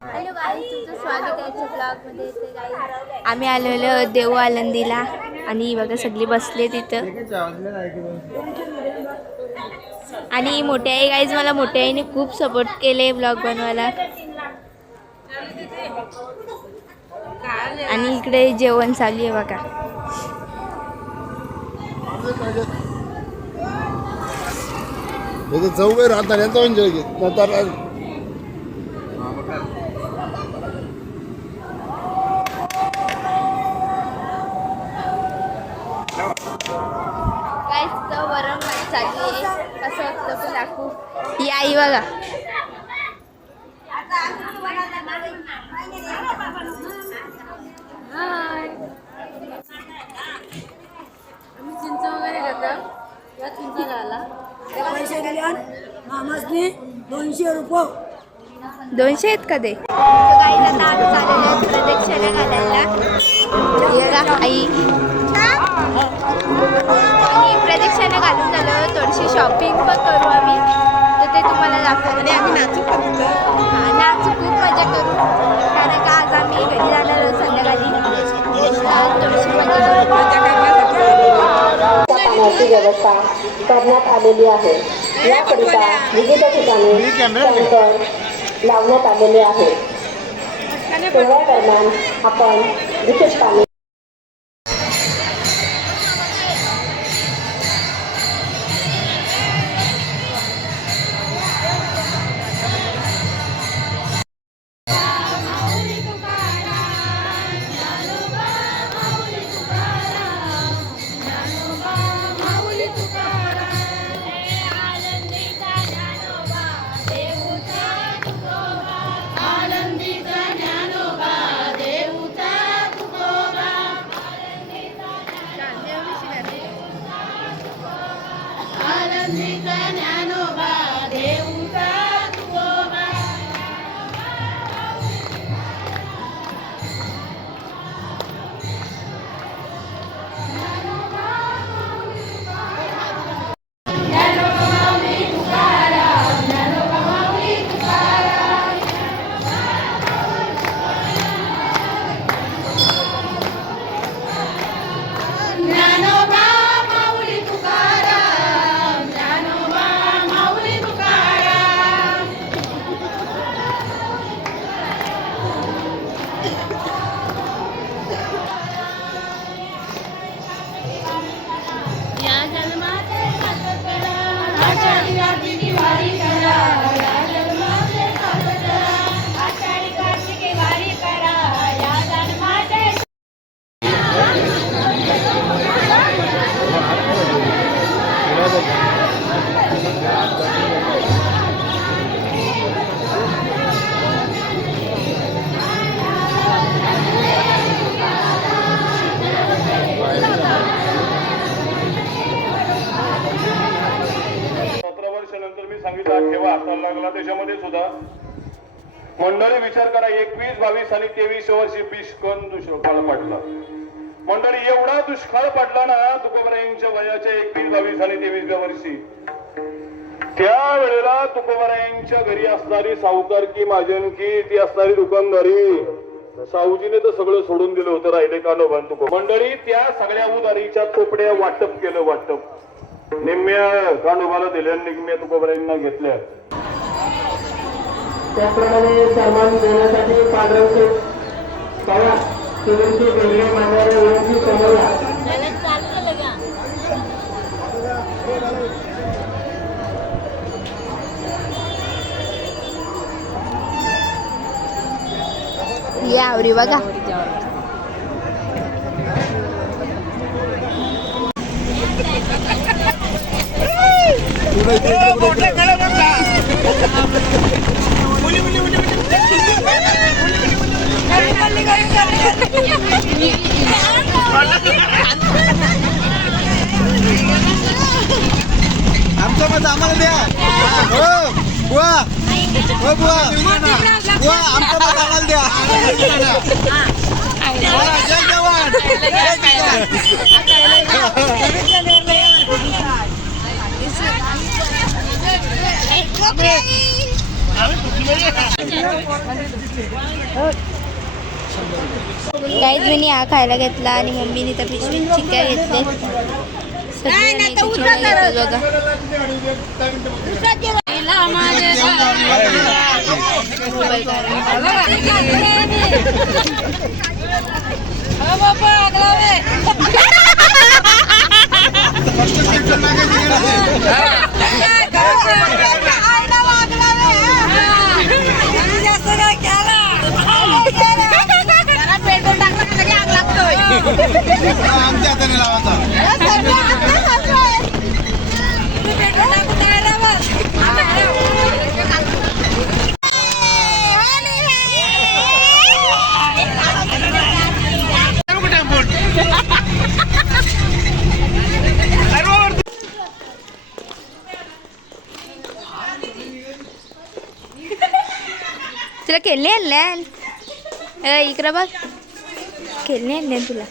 Hello guys, तुमचं स्वागत आहे आजच्या ब्लॉगमध्ये. ते गाईज आम्ही आलेलो देऊ आळंदीला आणि बघा सगळी बसले तिथं. आणि मोठ्या आई गाईज मला मोठ्या आईने खूप सपोर्ट केले ब्लॉग बनवायला. आणि इकडे जेवण चालू आहे बघा. जाऊ काय राहता यांचा एन्जॉय घेत नंतर वरण चालू आहे. कसं वाटतं ते दाखवू. ही आई बघा. चिंच वगैरे घेतो या चिंचा आला पैसे गेले मामासने 200 रुपये 200 आहेत का ते. काही आता आम्ही चाललेलो आहे प्रदक्षिणा घालायला. आई आणि प्रदक्षिणा घालून झालं थोडीशी शॉपिंग पण करू आम्ही. तर ते तुम्हाला दाखवलं. आम्ही नाचू नाचू खूप मजा करू. कारण का आज आम्ही घरी जाणार आहोत संध्याकाळी. थोडीशी मजा पाण्याची व्यवस्था करण्यात आलेली आहे. याकरिता विविध ठिकाणी टँकर लावण्यात आलेले आहे. सोहळ्या दरम्यान आपण दूषित पाणी ठेवा लागला. त्याच्यामध्ये सुद्धा मंडळी विचार करा 21, 22 आणि 23 वर्षी भीषण दुष्काळ पडला. मंडळी एवढा दुष्काळ पडला ना तुकोबरायांच्या वयाच्या 21, 22 आणि 23व्या वर्षी. त्यावेळेला तुकोबरायांच्या घरी असणारी सावकारकी माजनकी ती असणारी दुकानदारी सावजीने तर सगळं सोडून दिलं होतं. राहिले कानोबान तुको. मंडळी त्या सगळ्या उदारीच्या चोपड्या वाटप केलं. वाटप निम्म्या कानोबाला दिल्या, निम्म्या तुकोबरायांना घेतल्या. त्याप्रमाणे सन्मान देण्यासाठी पांढरवचे कळा शिवरची वेगळे मांडणाऱ्या विनंती समोरा या आवरी बघा. आमचं मत आम्हाला द्या. हो बुवा, हो बुवा, बुवा आमचं मत आम्हाला द्या. जय जवान, जय किसान. काहीच मी हा खायला घेतला आणि मम्मीने त्या पिशवीत चिक्क्या घेतले. आमच्या हाताने लावायचा. तुला खेळणे आणल्या इकडं बघ खेळणे आणले तुला.